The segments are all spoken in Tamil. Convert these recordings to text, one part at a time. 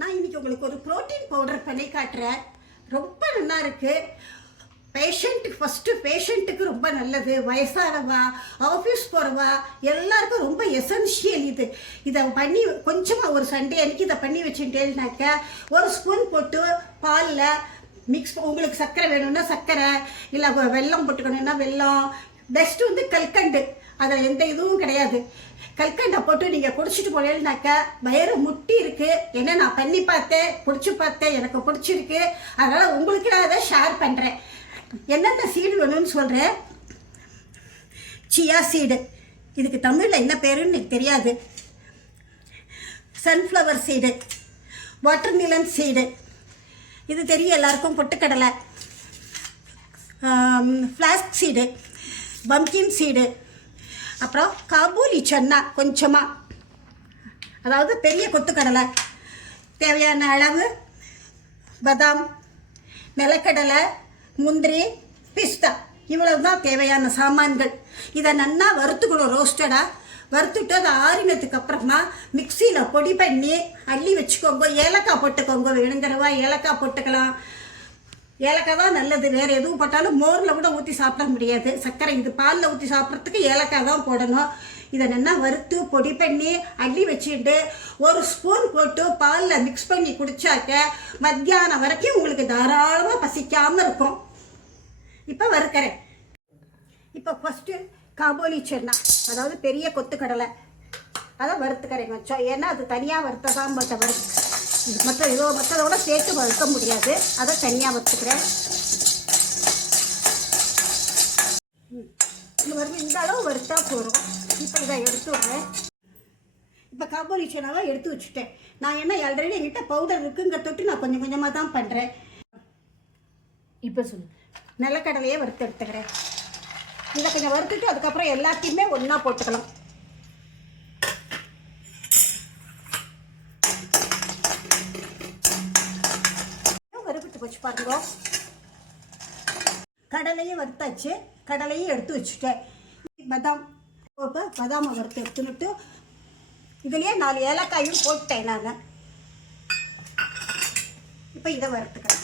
நான் இன்னைக்கு உங்களுக்கு ஒரு புரோட்டீன் பவுடர் பண்ணி காட்டுறேன். ரொம்ப நல்லா இருக்கு. பேஷண்ட்டுக்கு ரொம்ப நல்லது. வயசானவா, ஆஃபீஸ் போகிறவா எல்லாருக்கும் ரொம்ப எசென்ஷியல் இது. இதை பண்ணி கொஞ்சமாக ஒரு சண்டே அன்றைக்கி இதை பண்ணி வச்சுட்டேன்னாக்க ஒரு ஸ்பூன் போட்டு பாலில் மிக்ஸ், உங்களுக்கு சர்க்கரை வேணும்னா சர்க்கரை, இல்லை வெல்லம் போட்டுக்கணும்னா வெல்லம். பெஸ்ட்டு வந்து கல்கண்டு, அதில் எந்த இதுவும் கிடையாது. கல்கண்டை போட்டு நீங்கள் குடிச்சிட்டு போனீங்கன்னாக்கா வயிறு முட்டி இருக்குது. ஏன்னா நான் பண்ணி பார்த்தேன், குடிச்சு பார்த்தேன், எனக்கு பிடிச்சிருக்கு. அதனால் உங்களுக்கு நான் அதை ஷேர் பண்ணுறேன். என்னென்ன சீடு வேணும்னு சொல்கிறேன். சியா சீடு, இதுக்கு தமிழில் என்ன பேருன்னு எனக்கு தெரியாது. சன்ஃப்ளவர் சீடு, வாட்டர்மெலன் சீடு, இது தெரியும் எல்லாருக்கும். பொட்டுக்கடலை, ஃப்ளாஸ்க் சீடு, பம்கின் சீடு, அப்புறம் காபூலி சன்னா கொஞ்சமாக, அதாவது பெரிய கொத்துக்கடலை, தேவையான அளவு பாதாம், நிலக்கடலை, முந்திரி, பிஸ்தா, இவ்வளவு தான் தேவையான சாமான்கள். இதை நல்லா வறுத்துக்கணும். ரோஸ்டடாக வறுத்துட்டு அதை ஆறினதுக்கு அப்புறமா மிக்சியில் பொடி பண்ணி அள்ளி வச்சுக்கோங்க. ஏலக்காய் போட்டுக்கோங்க, வேணுங்கிறவா ஏலக்காய் போட்டுக்கலாம். ஏலக்காய் தான் நல்லது. வேறு எதுவும் போட்டாலும் மோரில் கூட ஊற்றி சாப்பிட முடியாது. சர்க்கரை இது பாலில் ஊற்றி சாப்பிட்றதுக்கு ஏலக்காய் தான் போடணும். இதை நல்லா வறுத்து பொடி பண்ணி அள்ளி வச்சுட்டு ஒரு ஸ்பூன் போட்டு பாலில் மிக்ஸ் பண்ணி குடித்தாக்க மத்தியானம் வரைக்கும் உங்களுக்கு தாராளமாக பசிக்காமல் இருக்கும். இப்போ வறுக்கிறேன். இப்போ ஃபஸ்ட்டு காபூலி சன்னா, அதாவது பெரிய கொத்துக்கடலை, அதை வறுத்துக்கிறேங்க வச்சோம். ஏன்னா அது தனியாக வறுத்ததான் மற்றதோட சேர்த்து வறுக்க முடியாது. அதை தனியாக வறுத்துக்கிறேன். இந்த அளவு வறுத்தா போதும். இப்போ இதை எடுத்து விட்றேன். இப்போ காபூலி சன்னாவை எடுத்து வச்சுட்டேன். நான் என்ன ஆல்ரெடி என்கிட்ட பவுடர் இருக்குங்கிற தொட்டு நான் கொஞ்சம் கொஞ்சமாக தான் பண்ணுறேன். இப்போ சொல்லு. நிலக்கடலையே வறுத்து எடுத்துக்கிறேன். இதை கொஞ்சம் வறுத்துட்டு அதுக்கப்புறம் எல்லாத்தையுமே ஒன்றா போட்டுக்கலாம். வறுத்துட்டு போச்சு பாருங்க. கடலையும் வறுத்தாச்சு. கடலையும் எடுத்து வச்சுட்டேன். பதாமை வறுத்து எடுத்துன்னுட்டு இதுலேயே 4 ஏலக்காயும் போட்டேன் நான். இப்போ இதை வறுத்துக்கிறேன்.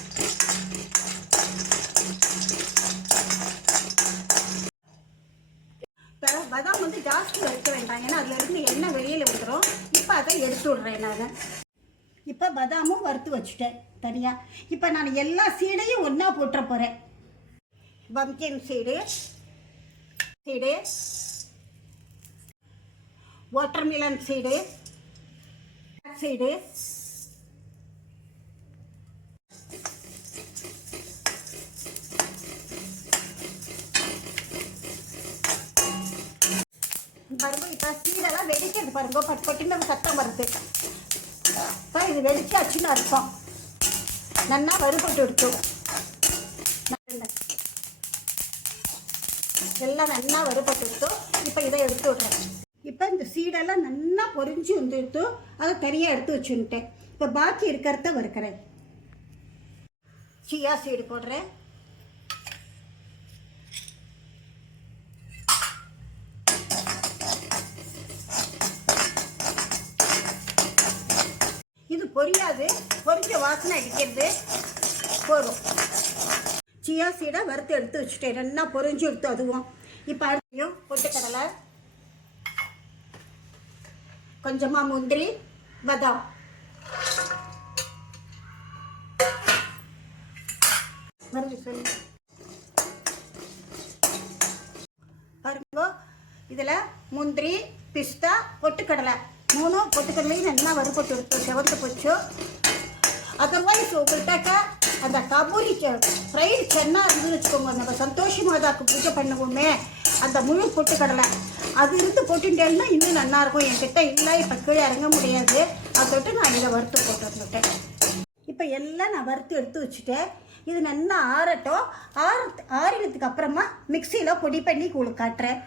பதாம் வந்து ஜாஸ்தி வறுக்க வேண்டாம், ஏன்னா அதில் இருந்து எண்ணெய் வெளியில் வந்துடும். இப்போ அதை எடுத்து விட்றேன் நான். இப்போ பதாமும் வறுத்து வச்சுட்டேன் தனியாக. இப்போ நான் எல்லா சீடையும் ஒன்றா போட்டுற போகிறேன். பம்கின் சீடு, வாட்டர்மெலன் சீடு, பாருங்க. இப்போ சீடெல்லாம் வெடிக்கிறது பாருங்க, பட்டுன்னு சத்தம் வருது. இப்போ இது வெடிச்சாச்சுன்னு அர்த்தம். நல்லா வறுபட்டு எடுத்தோம். எல்லாம் நல்லா வறுபட்டு எடுத்தோம். இப்போ இதை எடுத்து விட்றேன். இப்போ இந்த சீடெல்லாம் நல்லா பொரிஞ்சு வந்துடுத்து. அதை தனியாக எடுத்து வச்சுன்ட்டேன். இப்போ பாக்கி இருக்கிறத வறுக்கிறேன். சியா சீடு போடுறேன். இது பொரியாது, பொரிஞ்ச வாசனை அடிக்கிறது போதும். சியா சீடை வறுத்து எடுத்து வச்சுட்டேன். நல்லா பொரிஞ்சு எடுத்து அதுவும். இப்போ அரிசியும் பொட்டுக்கடலை, கொஞ்சமாக முந்திரி, பாதாம், பாருங்க. இதில் முந்திரி, பிஸ்தா, பொட்டுக்கடலை, 3 பொட்டுக்கடலையும் நல்லா வறுபட்டு எடுத்து செவந்து போச்சு. அதர்வைஸ் உங்கள்கிட்ட அந்த காபூலி ஃப்ரைடு சன்னா இருந்துன்னு வச்சுக்கோங்க. நம்ம சந்தோஷி மாதாவுக்கு பூஜை பண்ணுவோமே, அந்த முழு பொட்டுக்கடலை அது இருந்து போட்டுட்டேன்னா இன்னும் நல்லாயிருக்கும். என்கிட்ட இல்லை, இப்போ கீழே இறங்க முடியாது. அதை தொட்டு நான் இதை வறுத்து போட்டுருந்துட்டேன். இப்போ எல்லாம் நான் வறுத்து எடுத்து வச்சுட்டேன். இது நல்லா ஆறட்டும். ஆறினதுக்கு அப்புறமா மிக்சியில் பொடி பண்ணி உங்களுக்கு காட்டுறேன்.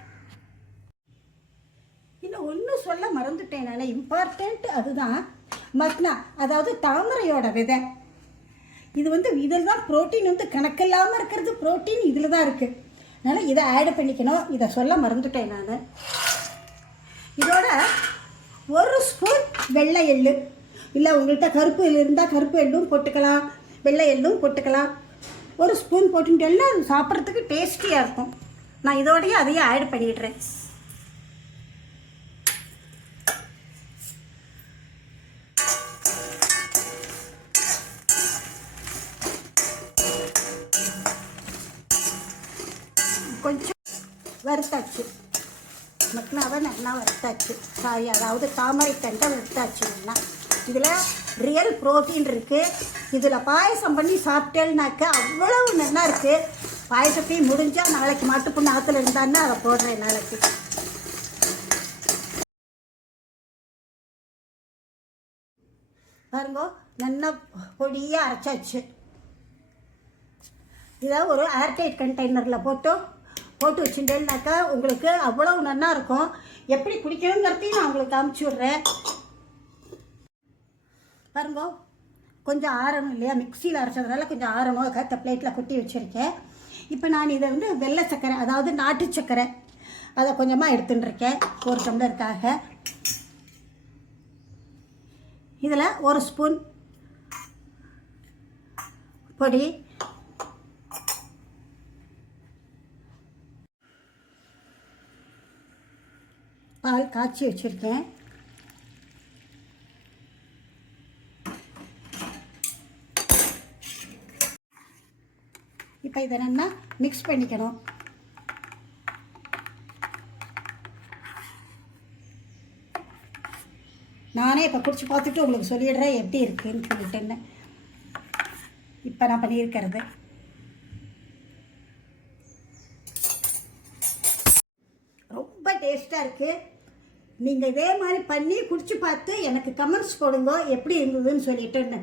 இன்னும் ஒன்றும் சொல்ல மறந்துட்டேன் நான். இம்பார்ட்டண்ட் அதுதான் மக்னா, அதாவது தாமரையோட விதை. இது வந்து இதில் தான் ப்ரோட்டீன் வந்து கணக்கில்லாமல் இருக்கிறது. ப்ரோட்டீன் இதில் தான் இருக்குது. அதனால் இதை ஆட் பண்ணிக்கணும். இதை சொல்ல மறந்துட்டேன் நான். இதோட 1 ஸ்பூன் வெள்ளை எள்ளு, இல்லை உங்கள்கிட்ட கருப்பு எள் இருந்தால் கருப்பு எள்ளும் போட்டுக்கலாம், வெள்ளை எள்ளும் போட்டுக்கலாம். ஒரு ஸ்பூன் போட்டுட்டு எல்லாம் சாப்பிட்றதுக்கு டேஸ்டியாக இருக்கும். நான் இதோடையே அதையும் ஆட் பண்ணிடுறேன். கொஞ்சம் வறுத்தாச்சு, மட்னாவை நல்லா வறுத்தாச்சு. காய் அதாவது தாமரை தண்டை வறுத்தாச்சுன்னா இதில் ரியல் ப்ரோட்டீன் இருக்குது. இதில் பாயசம் பண்ணி சாப்பிட்டேன்னாக்கா அவ்வளவு நல்லா இருக்குது. பாயசத்தையும் முடிஞ்சால் நாளைக்கு மாட்டுப்புண்ணு ஆற்றுல இருந்தான்னா அதை போடுறேன் நாளைக்கு. பாருங்க, நல்லா பொடியாக அரைச்சாச்சு. இதை ஒரு ஏர்டைட் கண்டெய்னரில் போட்டு வச்சுட்டேன்னாக்கா உங்களுக்கு அவ்வளவு நல்லா இருக்கும். எப்படி குடிக்கணுங்கிறதையும் நான் உங்களுக்கு காமிச்சு விட்றேன். பாருங்க, கொஞ்சம் ஆறணும் இல்லையா, மிக்சியில் அரைச்சதுனால கொஞ்சம் ஆறணும். கத்த பிளேட்டில் கொட்டி வச்சுருக்கேன். இப்போ நான் இதை வந்து வெள்ளை சர்க்கரை அதாவது நாட்டு சர்க்கரை அதை கொஞ்சமாக எடுத்துட்டுருக்கேன் ஒரு டம்ளருக்காக. இதில் ஒரு ஸ்பூன் பொடி, பால் காய்ச்சி வச்சுருக்கேன். இப்போ இதை நல்லா மிக்ஸ் பண்ணிக்கணும். நானே இப்போ குடிச்சு பார்த்துட்டு உங்களுக்கு சொல்லிடுறேன் எப்படி இருக்குன்னு சொல்லிட்டேன்னு. இப்போ நான் பண்ணியிருக்கிறது ரொம்ப டேஸ்ட்டாக இருக்குது. நீங்கள் இதே மாதிரி பண்ணி குடிச்சு பார்த்து எனக்கு கமெண்ட்ஸ் போடுங்க எப்படி இருந்ததுன்னு சொல்லிட்டுன்னு.